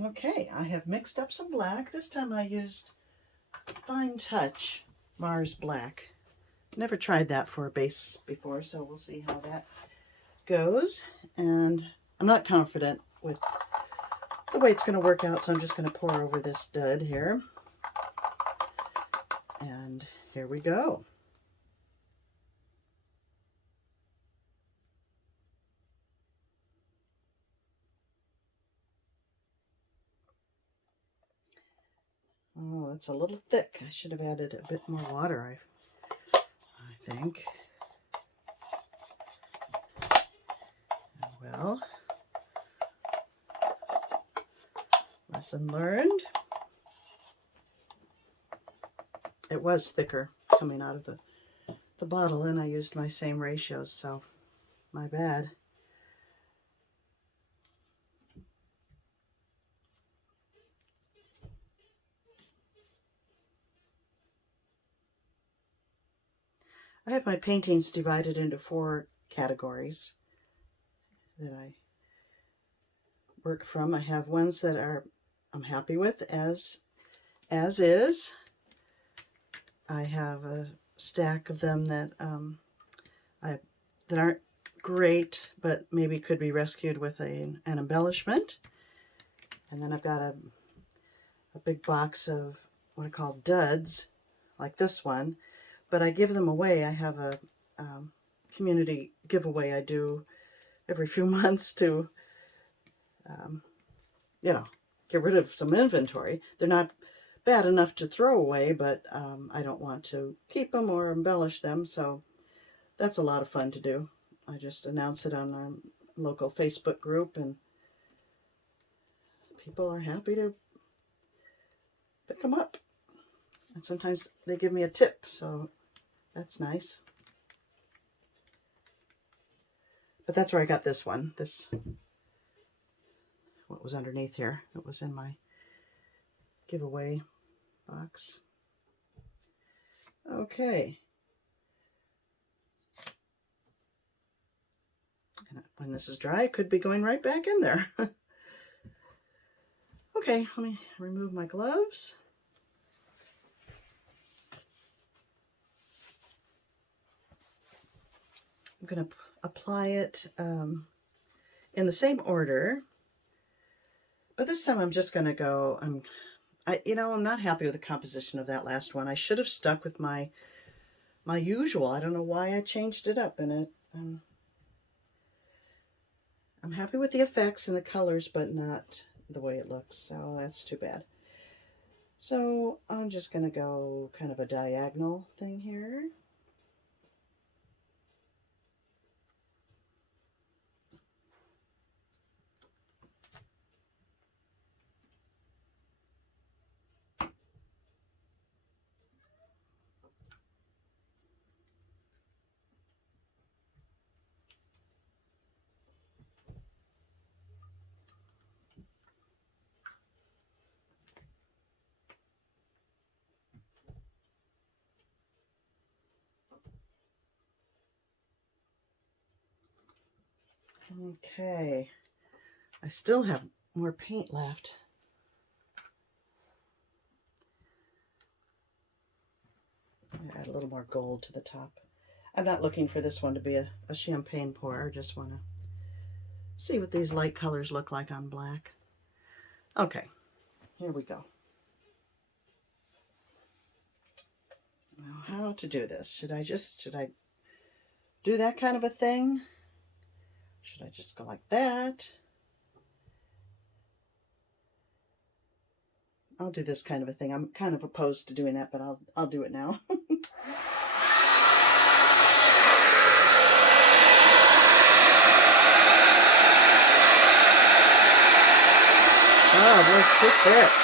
Okay, I have mixed up some black. This time I used Fine Touch Mars Black. Never tried that for a base before, so we'll see how that goes. And I'm not confident with the way it's going to work out, so I'm just going to pour over this dud here. And here we go. Oh, that's a little thick. I should have added a bit more water, I think. Well, lesson learned. It was thicker coming out of the bottle, and I used my same ratios, so my bad. I have my paintings divided into 4 categories that I work from. I have ones that I'm happy with as is. I have a stack of them that that aren't great, but maybe could be rescued with an embellishment. And then I've got a big box of what I call duds, like this one, but I give them away. I have a community giveaway I do every few months to, you know, get rid of some inventory. They're not bad enough to throw away, but I don't want to keep them or embellish them, so that's a lot of fun to do. I just announce it on our local Facebook group, and people are happy to pick them up. And sometimes they give me a tip, so that's nice. But that's where I got this one. This, what was underneath here, it was in my giveaway box. Okay. And when this is dry, it could be going right back in there. Okay, let me remove my gloves. I'm going to apply it in the same order, but this time I'm just going to go, I'm not happy with the composition of that last one. I should have stuck with my usual. I don't know why I changed it up in it. I'm happy with the effects and the colors, but not the way it looks, so that's too bad. So I'm just going to go kind of a diagonal thing here. Okay, I still have more paint left. Add a little more gold to the top. I'm not looking for this one to be a champagne pour. I just want to see what these light colors look like on black. Okay, here we go. Now, how to do this? Should I do that kind of a thing? Should I just go like that? I'll do this kind of a thing. I'm kind of opposed to doing that, but I'll do it now. Oh, let's get that.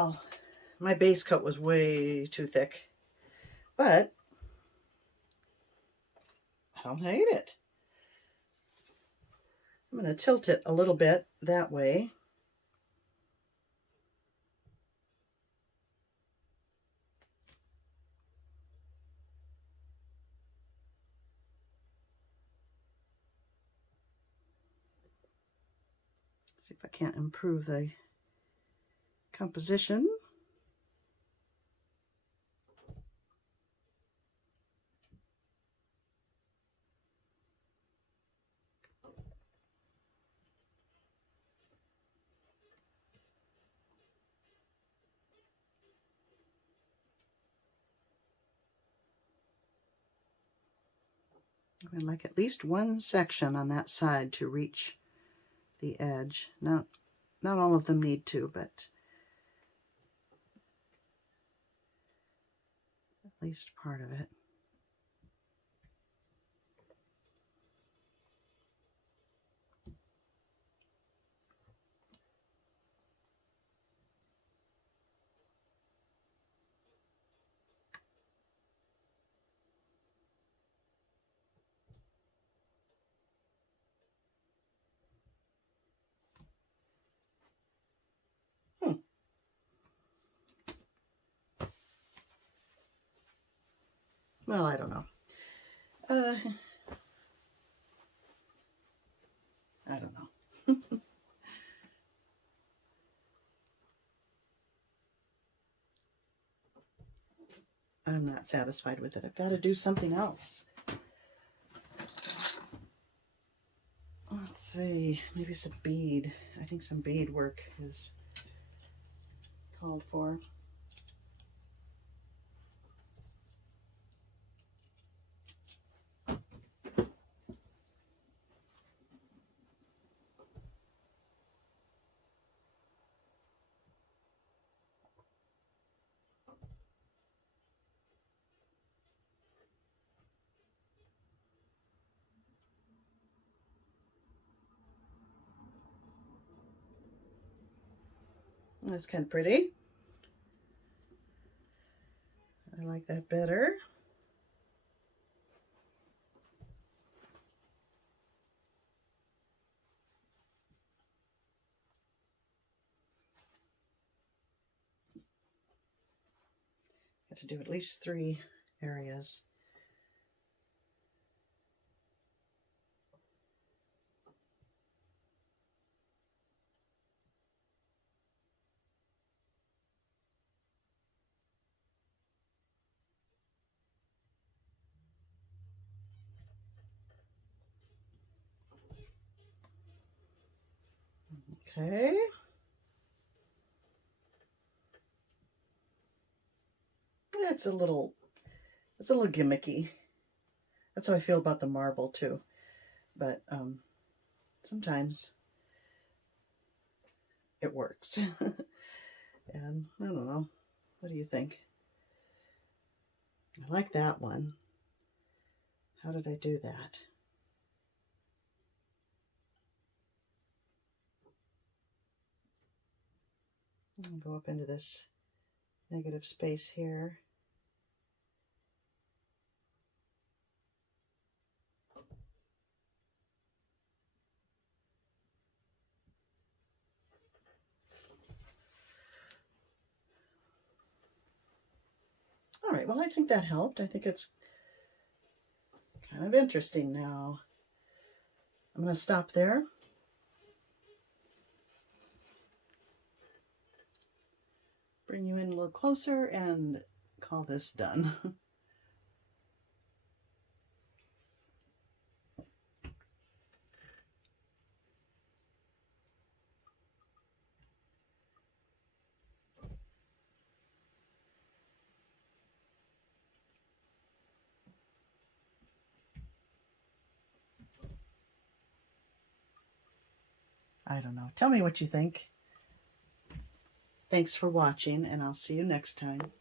Well, my base coat was way too thick, but I don't hate it. I'm going to tilt it a little bit that way. See if I can't improve the composition. And like at least one section on that side to reach the edge. Not all of them need to, but at least part of it. Well, I don't know. I don't know. I'm not satisfied with it. I've got to do something else. Let's see, maybe some bead. I think some bead work is called for. That's kind of pretty. I like that better. Got to do at least 3 areas. Okay. It's a little gimmicky. That's how I feel about the marble too. But sometimes it works. And I don't know. What do you think? I like that one. How did I do that? I'll go up into this negative space here. All right, well, I think that helped. I think it's kind of interesting now. I'm going to stop there. Bring you in a little closer and call this done. I don't know. Tell me what you think. Thanks for watching, and I'll see you next time.